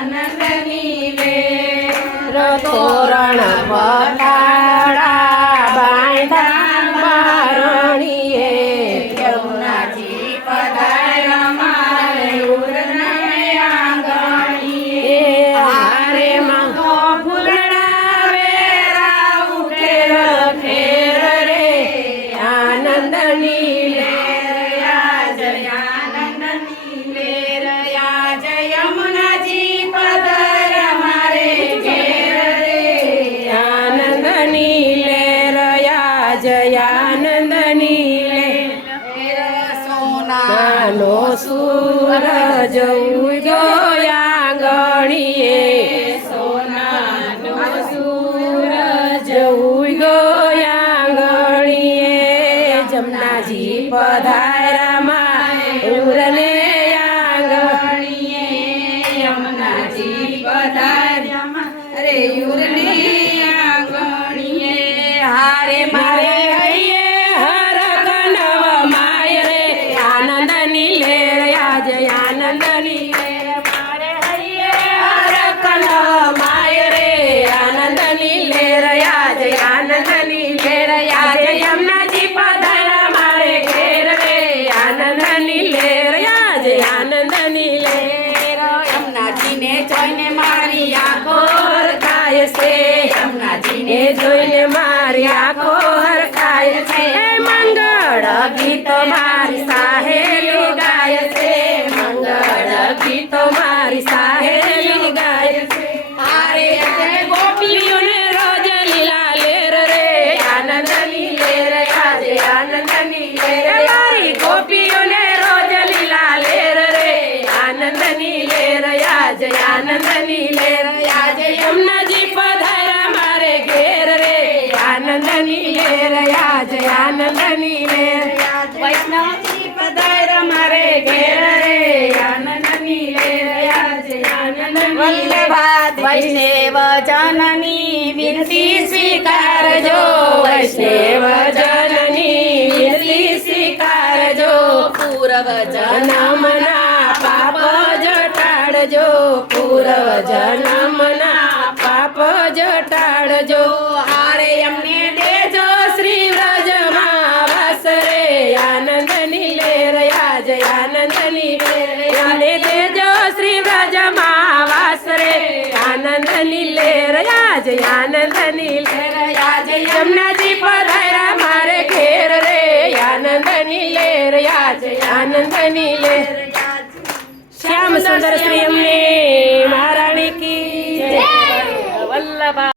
આનંદની લેર તોરણ પટાડા બાંધા બારણીએ યમુનાજી પધાર્યા મારે ઉરના આંગણીએ હારે માં ફૂલડા વેરા ઉઠેર ખેર રે આનંદની લેર આનંદની લેર જય યમુનાજી પધાર્યા મારે ઘેર રે આનંદની લેર જય આનંદની લેર સોનાનો સૂરજ ઉગ્યો આંગણીએ સોનાનો સૂરજ ઉગ્યો આંગણીએ જમનાજી પધાર્યા મારે ઉરને આંગણીએ યમુનાજી પધાર્યા મારે ઉરને આંગણીએ હારે મારે હૈયે હરખ નવ માય રે આનંદની લેર આજે આનંદની લેર મારે હૈયે હરખ નવ માય રે આનંદની લેર આજે આનંદની લેર આજે યમુનાજી પધાર્યા મારે ઘેર રે આનંદની લેર આજે આનંદની લેર યમુનાજીને જોઈને મારી આંખો હરખાય છે યમુનાજીને જોઈને મારી આંખો હરખાય છે મંગળ ગીતો મારી સાહેલી ગાય છે મંગળ ગીતો મારી સાહેલી ગાય છે હારે ગોપીઓને રોજ લીલા લેર રે આનંદની લેર આજે આનંદની લેર મારી ગોપીઓને રોજ લીલા લેર રે આનંદની લેર આજે આનંદની લેર આજે યમુનાજી પધાર્યા મારે ઘેર રે આનંદની લેર આજે આનંદની લેર વૈષ્ણવજી પધાર્યા મારે ઘેર રે આનંદની લેર આજે આનંદની વલ્લભાદ વૈષ્ણવ જનની વિનતી સ્વીકારજો વૈષ્ણવ જનની વિનતી સ્વીકારજો પૂર્વ જન્મના પાપ જટાડજો પૂર્વ જન્મના પાપ જટાડજો હારે અમને દેજો શ્રી વ્રજમાં વાસ રે આનંદની લેર આજે આનંદની લેર અમને દેજો શ્રી વ્રજમાં વાસ રે આનંદની લેર આજે આનંદની લેર આજે યમુનાજી પધાર્યા મારે ઘેર રે આનંદની લેર આજે આનંદની લેર શ્યામ સુંદર શ્રી અમને મહારાણી કી જય વલ્લભા